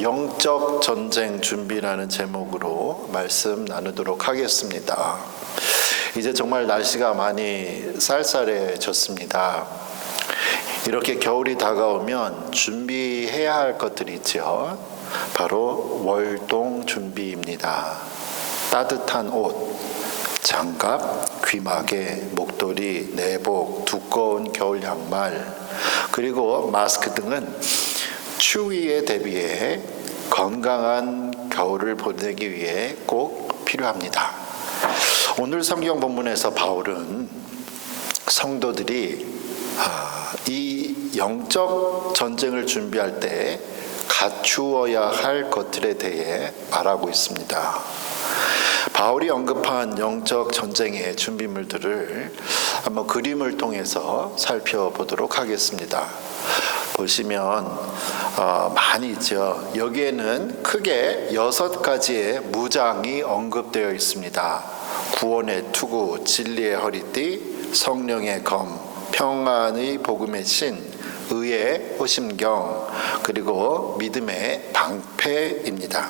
영적 전쟁 준비라는 제목으로 말씀 나누도록 하겠습니다. 이제 정말 날씨가 많이 쌀쌀해졌습니다. 이렇게 겨울이 다가오면 준비해야 할 것들이 있죠. 바로 월동 준비입니다. 따뜻한 옷, 장갑, 귀마개, 목도리, 내복, 두꺼운 겨울 양말, 그리고 마스크 등은 추위에 대비해 건강한 겨울을 보내기 위해 꼭 필요합니다. 오늘 성경 본문에서 바울은 성도들이 이 영적 전쟁을 준비할 때 갖추어야 할 것들에 대해 말하고 있습니다. 바울이 언급한 영적 전쟁의 준비물들을 한번 그림을 통해서 살펴보도록 하겠습니다. 보시면 많이 있죠. 여기에는 크게 6가지의 무장이 언급되어 있습니다. 구원의 투구, 진리의 허리띠, 성령의 검, 평안의 복음의 신, 의의 호심경, 그리고 믿음의 방패입니다.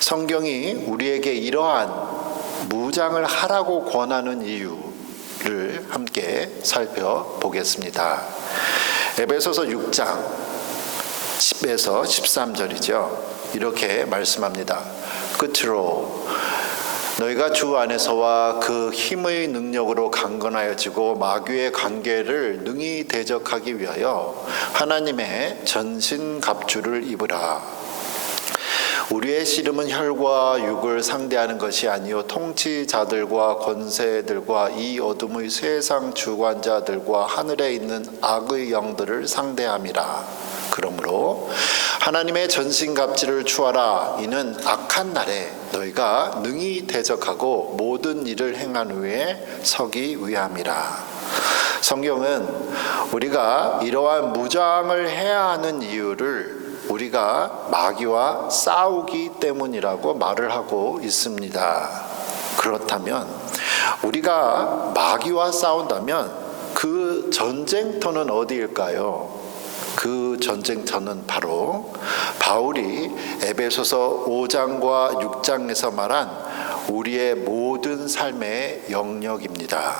성경이 우리에게 이러한 무장을 하라고 권하는 이유를 함께 살펴보겠습니다. 에베소서 6장 10에서 13절이죠. 이렇게 말씀합니다. 끝으로 너희가 주 안에서와 그 힘의 능력으로 강건하여지고 마귀의 관계를 능히 대적하기 위하여 하나님의 전신갑주를 입으라. 우리의 씨름은 혈과 육을 상대하는 것이 아니요 통치자들과 권세들과 이 어둠의 세상 주관자들과 하늘에 있는 악의 영들을 상대함이라. 그러므로 하나님의 전신갑주를 취하라. 이는 악한 날에 너희가 능히 대적하고 모든 일을 행한 후에 서기 위함이라. 성경은 우리가 이러한 무장을 해야 하는 이유를 우리가 마귀와 싸우기 때문이라고 말을 하고 있습니다. 그렇다면 우리가 마귀와 싸운다면 그 전쟁터는 어디일까요? 그 전쟁터는 바로 바울이 에베소서 5장과 6장에서 말한 우리의 모든 삶의 영역입니다.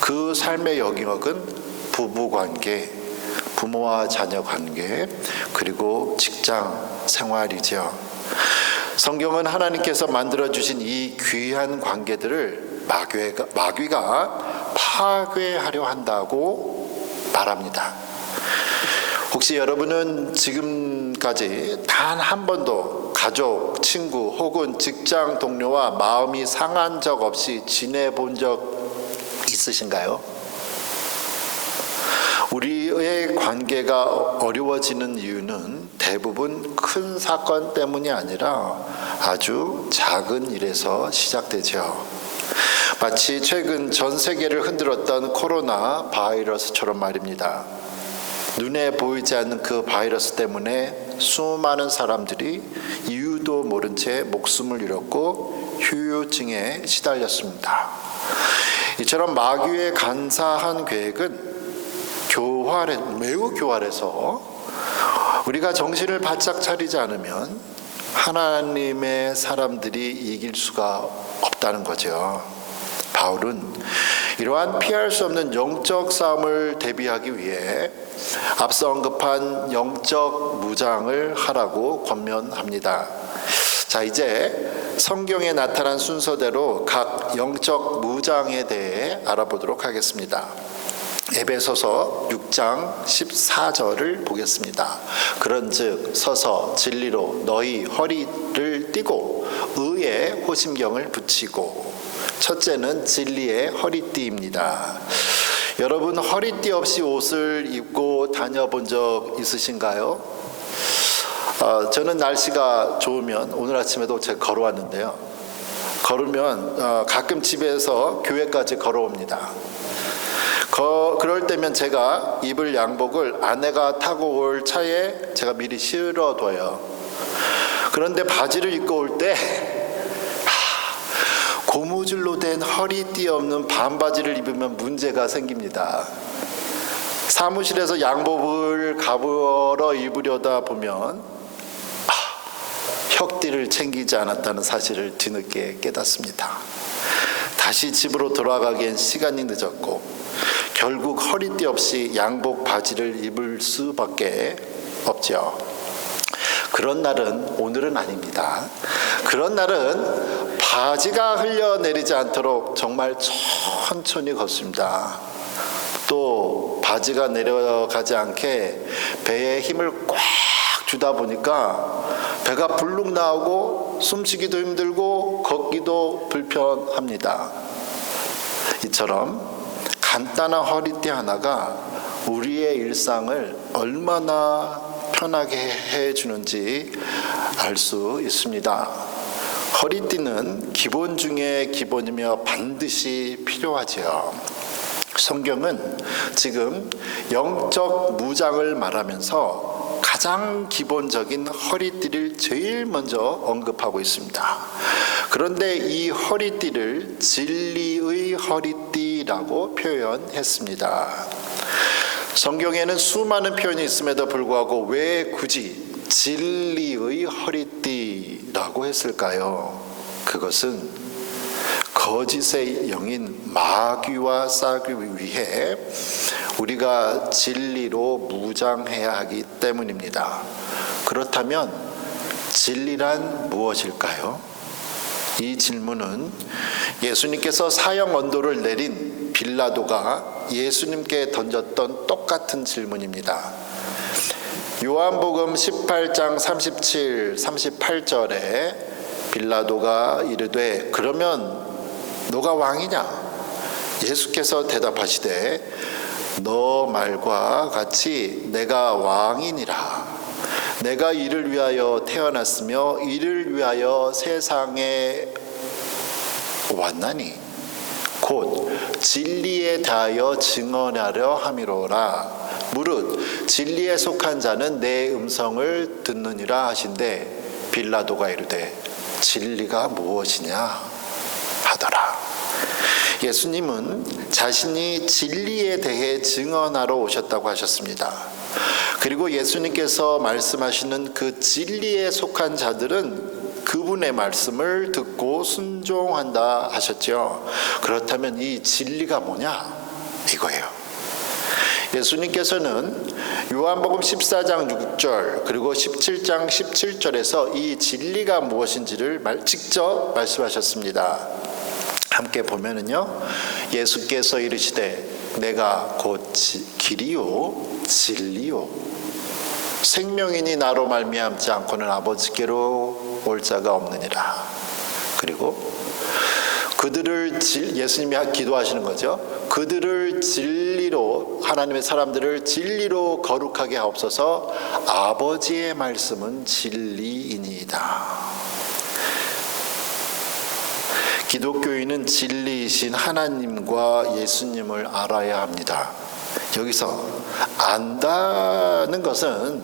그 삶의 영역은 부부관계, 부모와 자녀 관계, 그리고 직장 생활이죠. 성경은 하나님께서 만들어주신 이 귀한 관계들을 마귀가 파괴하려 한다고 말합니다. 혹시 여러분은 지금까지 단 한 번도 가족, 친구 혹은 직장 동료와 마음이 상한 적 없이 지내본 적 있으신가요? 우리의 관계가 어려워지는 이유는 대부분 큰 사건 때문이 아니라 아주 작은 일에서 시작되죠. 마치 최근 전 세계를 흔들었던 코로나 바이러스처럼 말입니다. 눈에 보이지 않는 그 바이러스 때문에 수많은 사람들이 이유도 모른 채 목숨을 잃었고 후유증에 시달렸습니다. 이처럼 마귀의 간사한 계획은 매우 교활해서 우리가 정신을 바짝 차리지 않으면 하나님의 사람들이 이길 수가 없다는 거죠. 바울은 이러한 피할 수 없는 영적 싸움을 대비하기 위해 앞서 언급한 영적 무장을 하라고 권면합니다. 자, 이제 성경에 나타난 순서대로 각 영적 무장에 대해 알아보도록 하겠습니다. 에베소서 6장 14절을 보겠습니다. 그런즉 서서 진리로 너희 허리를 띠고 의의 호심경을 붙이고. 첫째는 진리의 허리띠입니다. 여러분 허리띠 없이 옷을 입고 다녀본 적 있으신가요? 저는 날씨가 좋으면 오늘 아침에도 제가 걸어왔는데요. 걸으면 가끔 집에서 교회까지 걸어옵니다. 그럴 때면 제가 입을 양복을 아내가 타고 올 차에 제가 미리 실어둬요. 그런데 바지를 입고 올 때 고무줄로 된 허리띠 없는 반바지를 입으면 문제가 생깁니다. 사무실에서 양복을 가보러 입으려다 보면 혁띠를 챙기지 않았다는 사실을 뒤늦게 깨닫습니다. 다시 집으로 돌아가기엔 시간이 늦었고 결국 허리띠 없이 양복 바지를 입을 수밖에 없죠. 그런 날은 오늘은 아닙니다. 그런 날은 바지가 흘러내리지 않도록 정말 천천히 걷습니다. 또 바지가 내려가지 않게 배에 힘을 꽉 주다 보니까 배가 불룩 나오고 숨쉬기도 힘들고 걷기도 불편합니다. 이처럼 간단한 허리띠 하나가 우리의 일상을 얼마나 편하게 해주는지 알 수 있습니다. 허리띠는 기본 중에 기본이며 반드시 필요하지요. 성경은 지금 영적 무장을 말하면서 가장 기본적인 허리띠를 제일 먼저 언급하고 있습니다. 그런데 이 허리띠를 진리의 허리띠라고 표현했습니다. 성경에는 수많은 표현이 있음에도 불구하고 왜 굳이 진리의 허리띠라고 했을까요? 그것은 거짓의 영인 마귀와 싸기 위해 우리가 진리로 무장해야 하기 때문입니다. 그렇다면 진리란 무엇일까요? 이 질문은 예수님께서 사형 언도를 내린 빌라도가 예수님께 던졌던 똑같은 질문입니다. 요한복음 18장 37, 38절에 빌라도가 이르되 그러면 너가 왕이냐? 예수께서 대답하시되 너 말과 같이 내가 왕이니라. 내가 이를 위하여 태어났으며 이를 위하여 세상에 왔나니 곧 진리에 대하여 증언하려 함이로라. 무릇 진리에 속한 자는 내 음성을 듣느니라 하신대 빌라도가 이르되 진리가 무엇이냐 하더라. 예수님은 자신이 진리에 대해 증언하러 오셨다고 하셨습니다. 그리고 예수님께서 말씀하시는 그 진리에 속한 자들은 그분의 말씀을 듣고 순종한다 하셨죠. 그렇다면 이 진리가 뭐냐? 이거예요. 예수님께서는 요한복음 14장 6절 그리고 17장 17절에서 이 진리가 무엇인지를 직접 말씀하셨습니다. 함께 보면은요, 예수께서 이르시되 내가 곧 길이요 진리요 생명이니 나로 말미암지 않고는 아버지께로 올 자가 없느니라. 그리고 그들을 예수님이 기도하시는 거죠. 그들을 진리로, 하나님의 사람들을 진리로 거룩하게 하옵소서. 아버지의 말씀은 진리이니이다. 기독교인은 진리이신 하나님과 예수님을 알아야 합니다. 여기서 안다는 것은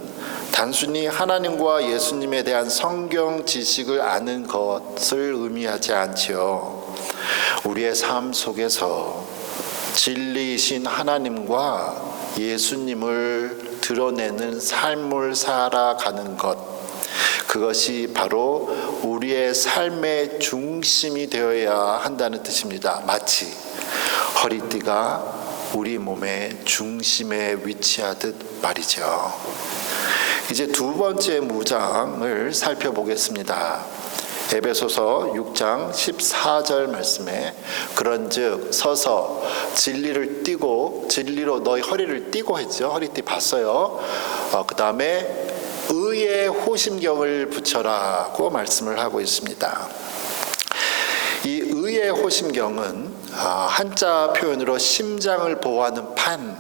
단순히 하나님과 예수님에 대한 성경 지식을 아는 것을 의미하지 않지요. 우리의 삶 속에서 진리이신 하나님과 예수님을 드러내는 삶을 살아가는 것, 그것이 바로 우리의 삶의 중심이 되어야 한다는 뜻입니다. 마치 허리띠가 우리 몸의 중심에 위치하듯 말이죠. 이제 두 번째 무장을 살펴보겠습니다. 에베소서 6장 14절 말씀에 그런즉 서서 진리를 띠고, 진리로 너희 허리를 띠고 했죠. 허리띠 봤어요. 그 다음에 의의 호심경을 붙여라고 말씀을 하고 있습니다. 이 의의 호심경은 한자 표현으로 심장을 보호하는 판을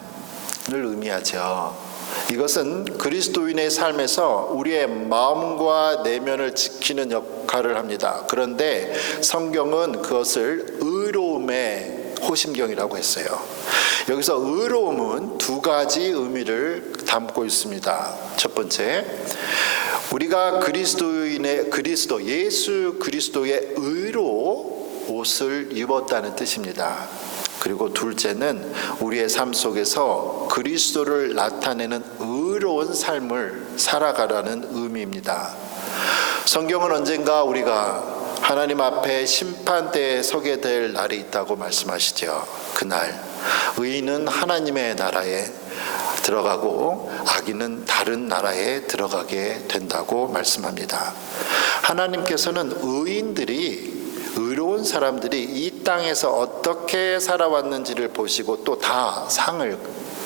의미하죠. 이것은 그리스도인의 삶에서 우리의 마음과 내면을 지키는 역할을 합니다. 그런데 성경은 그것을 의로움의 호심경이라고 했어요. 여기서 의로움은 두 가지 의미를 담고 있습니다. 첫 번째, 우리가 예수 그리스도의 의로 옷을 입었다는 뜻입니다. 그리고 둘째는 우리의 삶 속에서 그리스도를 나타내는 의로운 삶을 살아가라는 의미입니다. 성경은 언젠가 우리가 하나님 앞에 심판대에 서게 될 날이 있다고 말씀하시죠. 그날 의인은 하나님의 나라에 들어가고 악인은 다른 나라에 들어가게 된다고 말씀합니다. 하나님께서는 의로운 사람들이 이 땅에서 어떻게 살아왔는지를 보시고 또 다 상을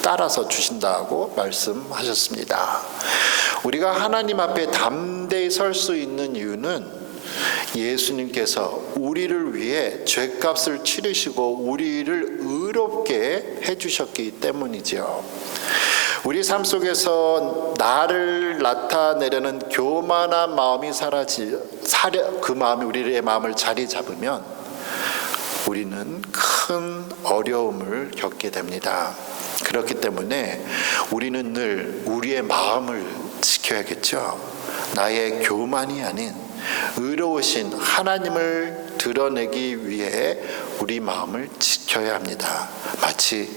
따라서 주신다고 말씀하셨습니다. 우리가 하나님 앞에 담대히 설 수 있는 이유는 예수님께서 우리를 위해 죄값을 치르시고 우리를 의롭게 해주셨기 때문이죠. 우리 삶 속에서 나를 나타내려는 교만한 마음이 그 마음이 우리의 마음을 자리 잡으면 우리는 큰 어려움을 겪게 됩니다. 그렇기 때문에 우리는 늘 우리의 마음을 지켜야겠죠. 나의 교만이 아닌 의로우신 하나님을 드러내기 위해 우리 마음을 지켜야 합니다. 마치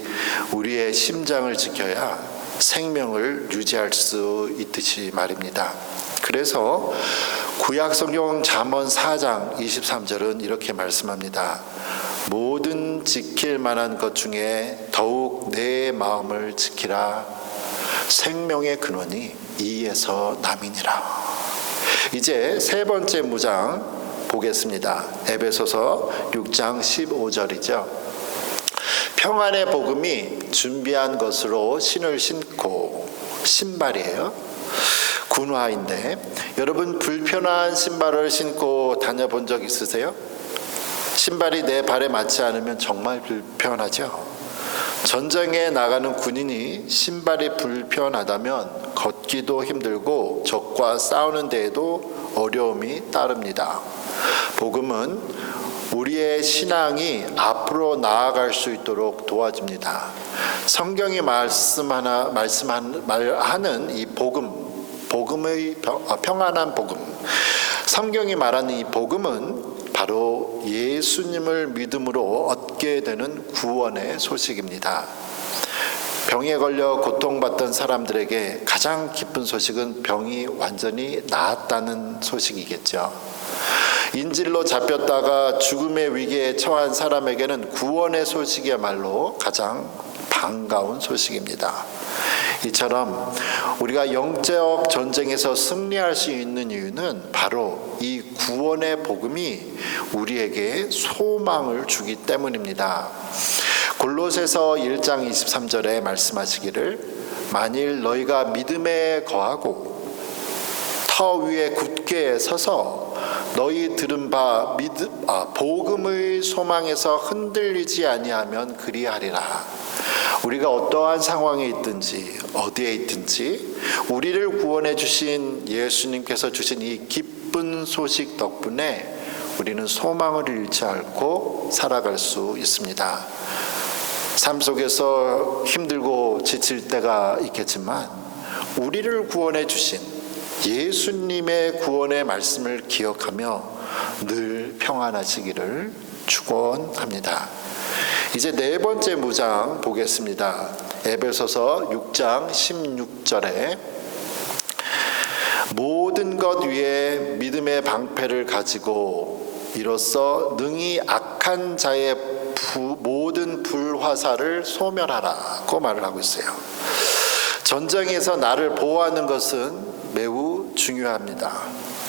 우리의 심장을 지켜야 생명을 유지할 수 있듯이 말입니다. 그래서 구약 성경 잠언 4장 23절은 이렇게 말씀합니다. 모든 지킬 만한 것 중에 더욱 내 마음을 지키라. 생명의 근원이 이에서 남이니라. 이제 세 번째 무장 보겠습니다. 에베소서 6장 15절이죠. 평안의 복음이 준비한 것으로 신을 신고, 신발이에요. 군화인데 여러분 불편한 신발을 신고 다녀본 적 있으세요? 신발이 내 발에 맞지 않으면 정말 불편하죠. 전쟁에 나가는 군인이 신발이 불편하다면 걷기도 힘들고 적과 싸우는 데에도 어려움이 따릅니다. 복음은 우리의 신앙이 앞으로 나아갈 수 있도록 도와줍니다. 성경이 말하는 이 복음의 평안한 복음, 성경이 말하는 이 복음은 바로 예수님을 믿음으로 얻게 되는 구원의 소식입니다. 병에 걸려 고통받던 사람들에게 가장 기쁜 소식은 병이 완전히 나았다는 소식이겠죠. 인질로 잡혔다가 죽음의 위기에 처한 사람에게는 구원의 소식이야말로 가장 반가운 소식입니다. 이처럼 우리가 영적 전쟁에서 승리할 수 있는 이유는 바로 이 구원의 복음이 우리에게 소망을 주기 때문입니다. 골로새서 1장 23절에 말씀하시기를 만일 너희가 믿음에 거하고 터 위에 굳게 서서 너희 들은 바 복음의 소망에서 흔들리지 아니하면 그리하리라. 우리가 어떠한 상황에 있든지 어디에 있든지 우리를 구원해 주신 예수님께서 주신 이 기쁜 소식 덕분에 우리는 소망을 잃지 않고 살아갈 수 있습니다. 삶 속에서 힘들고 지칠 때가 있겠지만 우리를 구원해 주신 예수님의 구원의 말씀을 기억하며 늘 평안하시기를 축원합니다. 이제 네 번째 무장 보겠습니다. 에베소서 6장 16절에 모든 것 위에 믿음의 방패를 가지고 이로써 능히 악한 자의 모든 불화살을 소멸하라고 말을 하고 있어요. 전쟁에서 나를 보호하는 것은 매우 중요합니다.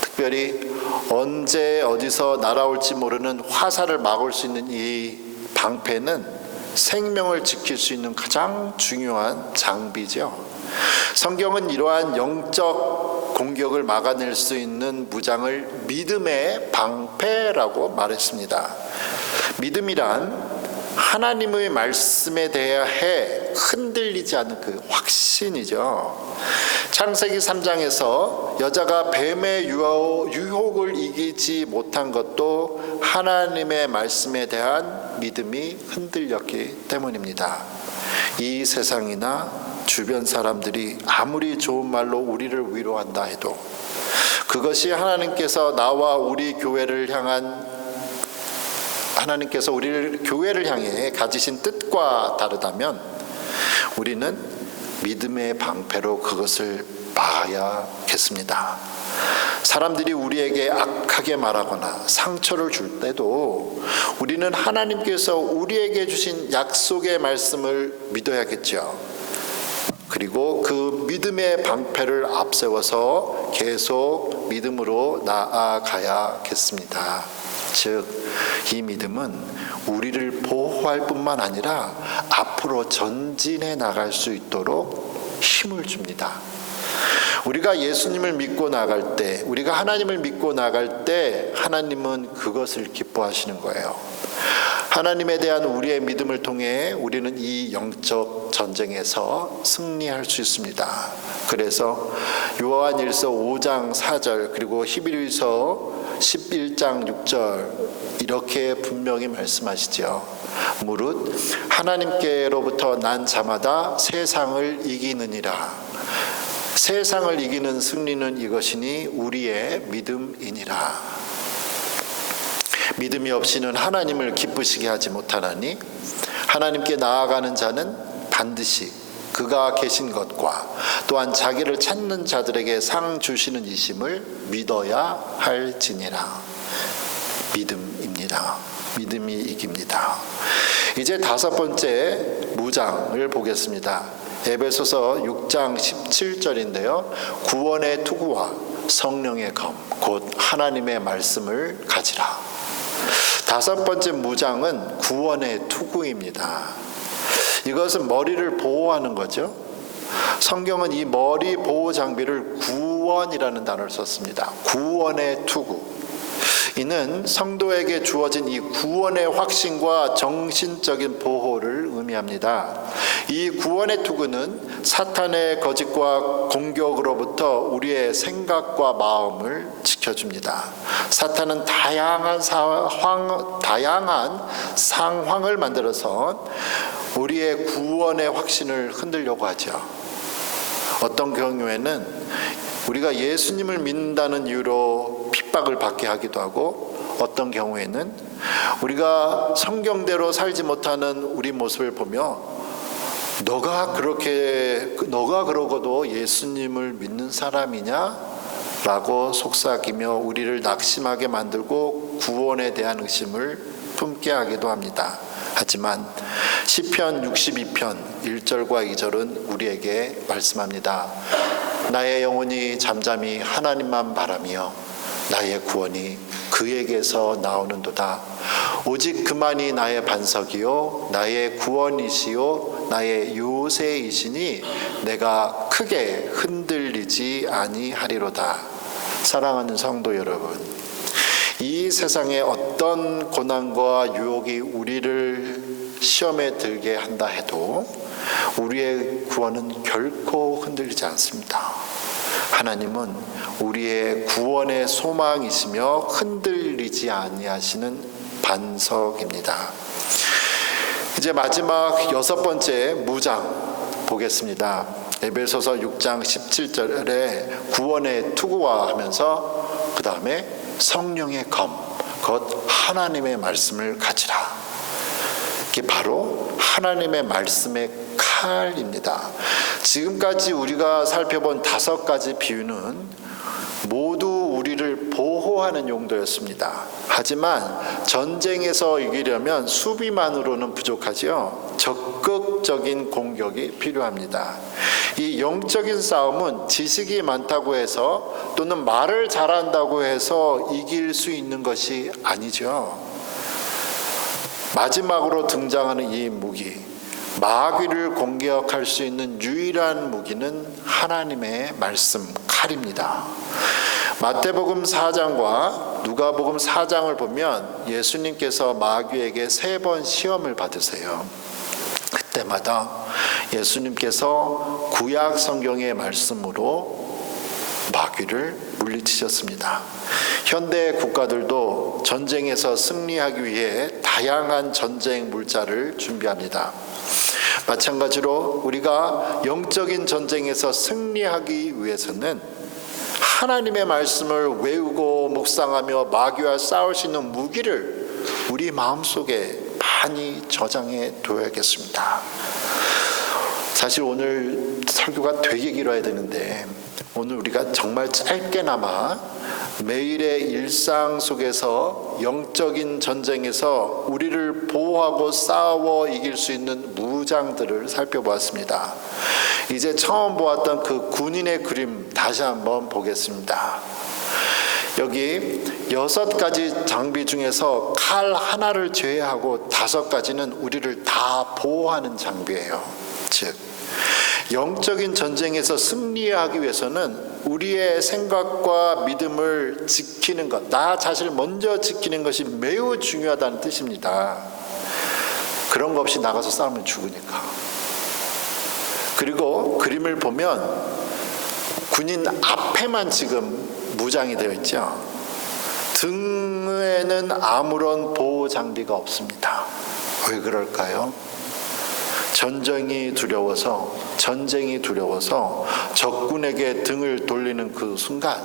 특별히 언제 어디서 날아올지 모르는 화살을 막을 수 있는 이 방패는 생명을 지킬 수 있는 가장 중요한 장비죠. 성경은 이러한 영적 공격을 막아낼 수 있는 무장을 믿음의 방패라고 말했습니다. 믿음이란 하나님의 말씀에 대해 흔들리지 않는 그 확신이죠. 창세기 3장에서 여자가 뱀의 유혹을 이기지 못한 것도 하나님의 말씀에 대한 믿음이 흔들렸기 때문입니다. 이 세상이나 주변 사람들이 아무리 좋은 말로 우리를 위로한다 해도 그것이 하나님께서 우리 교회를 향해 가지신 뜻과 다르다면 우리는 믿음의 방패로 그것을 막아야겠습니다. 사람들이 우리에게 악하게 말하거나 상처를 줄 때도 우리는 하나님께서 우리에게 주신 약속의 말씀을 믿어야겠죠. 그리고 그 믿음의 방패를 앞세워서 계속 믿음으로 나아가야겠습니다. 즉, 이 믿음은 우리를 보호할 뿐만 아니라 앞으로 전진해 나갈 수 있도록 힘을 줍니다. 우리가 예수님을 믿고 나갈 때, 우리가 하나님을 믿고 나갈 때 하나님은 그것을 기뻐하시는 거예요. 하나님에 대한 우리의 믿음을 통해 우리는 이 영적 전쟁에서 승리할 수 있습니다. 그래서 요한일서 5장 4절 그리고 히브리서 11장 6절 이렇게 분명히 말씀하시죠. 무릇 하나님께로부터 난 자마다 세상을 이기느니라. 세상을 이기는 승리는 이것이니 우리의 믿음이니라. 믿음이 없이는 하나님을 기쁘시게 하지 못하나니 하나님께 나아가는 자는 반드시 그가 계신 것과 또한 자기를 찾는 자들에게 상 주시는 이심을 믿어야 할지니라. 믿음입니다. 믿음이 이깁니다. 이제 다섯 번째 무장을 보겠습니다. 에베소서 6장 17절인데요. 구원의 투구와 성령의 검, 곧 하나님의 말씀을 가지라. 다섯 번째 무장은 구원의 투구입니다. 이것은 머리를 보호하는 거죠. 성경은 이 머리 보호 장비를 구원이라는 단어를 썼습니다. 구원의 투구. 이는 성도에게 주어진 이 구원의 확신과 정신적인 보호를 의미합니다. 이 구원의 투구는 사탄의 거짓과 공격으로부터 우리의 생각과 마음을 지켜줍니다. 사탄은 다양한 상황을 만들어서 우리의 구원의 확신을 흔들려고 하죠. 어떤 경우에는 우리가 예수님을 믿는다는 이유로 핍박을 받게 하기도 하고, 어떤 경우에는 우리가 성경대로 살지 못하는 우리 모습을 보며 너가 그러고도 예수님을 믿는 사람이냐? 라고 속삭이며 우리를 낙심하게 만들고 구원에 대한 의심을 품게 하기도 합니다. 하지만 시편 62편 1절과 2절은 우리에게 말씀합니다. 나의 영혼이 잠잠히 하나님만 바라며 나의 구원이 그에게서 나오는도다. 오직 그만이 나의 반석이요 나의 구원이시요 나의 요새이시니 내가 크게 흔들리지 아니하리로다. 사랑하는 성도 여러분, 이 세상에 어떤 고난과 유혹이 우리를 시험에 들게 한다 해도 우리의 구원은 결코 흔들리지 않습니다. 하나님은 우리의 구원의 소망이시며 흔들리지 아니하시는 반석입니다. 이제 마지막 여섯 번째 무장 보겠습니다. 에베소서 6장 17절에 구원의 투구와 하면서 그 다음에 성령의 검, 곧 하나님의 말씀을 가지라. 이게 바로 하나님의 말씀의 칼입니다. 지금까지 우리가 살펴본 다섯 가지 비유는 모두 우리를 보호하는 용도였습니다. 하지만 전쟁에서 이기려면 수비만으로는 부족하지요. 적극적인 공격이 필요합니다. 이 영적인 싸움은 지식이 많다고 해서 또는 말을 잘한다고 해서 이길 수 있는 것이 아니죠. 마지막으로 등장하는 이 무기, 마귀를 공격할 수 있는 유일한 무기는 하나님의 말씀, 칼입니다. 마태복음 4장과 누가복음 4장을 보면 예수님께서 마귀에게 3번 시험을 받으세요. 그때마다 예수님께서 구약 성경의 말씀으로 마귀를 물리치셨습니다. 현대 국가들도 전쟁에서 승리하기 위해 다양한 전쟁 물자를 준비합니다. 마찬가지로 우리가 영적인 전쟁에서 승리하기 위해서는 하나님의 말씀을 외우고 묵상하며 마귀와 싸울 수 있는 무기를 우리 마음속에 많이 저장해 둬야겠습니다. 사실 오늘 설교가 되게 길어야 되는데 오늘 우리가 정말 짧게나마 매일의 일상 속에서 영적인 전쟁에서 우리를 보호하고 싸워 이길 수 있는 무장들을 살펴보았습니다. 이제 처음 보았던 그 군인의 그림 다시 한번 보겠습니다. 여기 6가지 장비 중에서 칼 하나를 제외하고 5가지는 우리를 다 보호하는 장비예요. 즉 영적인 전쟁에서 승리하기 위해서는 우리의 생각과 믿음을 지키는 것, 나 자신을 먼저 지키는 것이 매우 중요하다는 뜻입니다. 그런 거 없이 나가서 싸우면 죽으니까. 그리고 그림을 보면 군인 앞에만 지금 무장이 되어 있죠. 등에는 아무런 보호 장비가 없습니다. 왜 그럴까요? 전쟁이 두려워서 적군에게 등을 돌리는 그 순간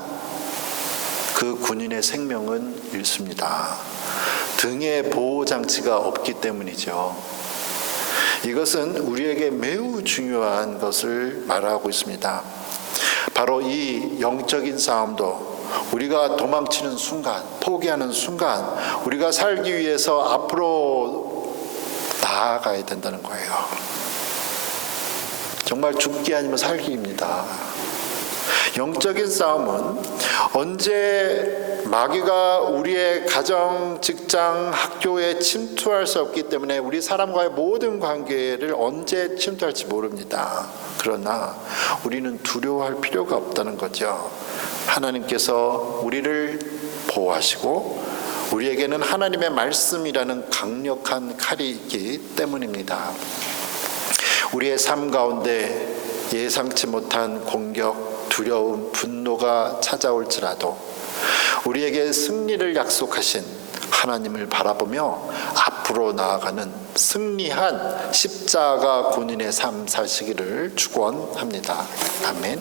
그 군인의 생명은 잃습니다. 등에 보호 장치가 없기 때문이죠. 이것은 우리에게 매우 중요한 것을 말하고 있습니다. 바로 이 영적인 싸움도 우리가 도망치는 순간, 포기하는 순간 우리가 살기 위해서 앞으로 나아가야 된다는 거예요. 정말 죽기 아니면 살기입니다. 영적인 싸움은 언제 마귀가 우리의 가정, 직장, 학교에 침투할 수 없기 때문에 우리 사람과의 모든 관계를 언제 침투할지 모릅니다. 그러나 우리는 두려워할 필요가 없다는 거죠. 하나님께서 우리를 보호하시고 우리에게는 하나님의 말씀이라는 강력한 칼이 있기 때문입니다. 우리의 삶 가운데 예상치 못한 공격, 두려움, 분노가 찾아올지라도 우리에게 승리를 약속하신 하나님을 바라보며 앞으로 나아가는 승리한 십자가 군인의 삶 사시기를 축원합니다. 아멘.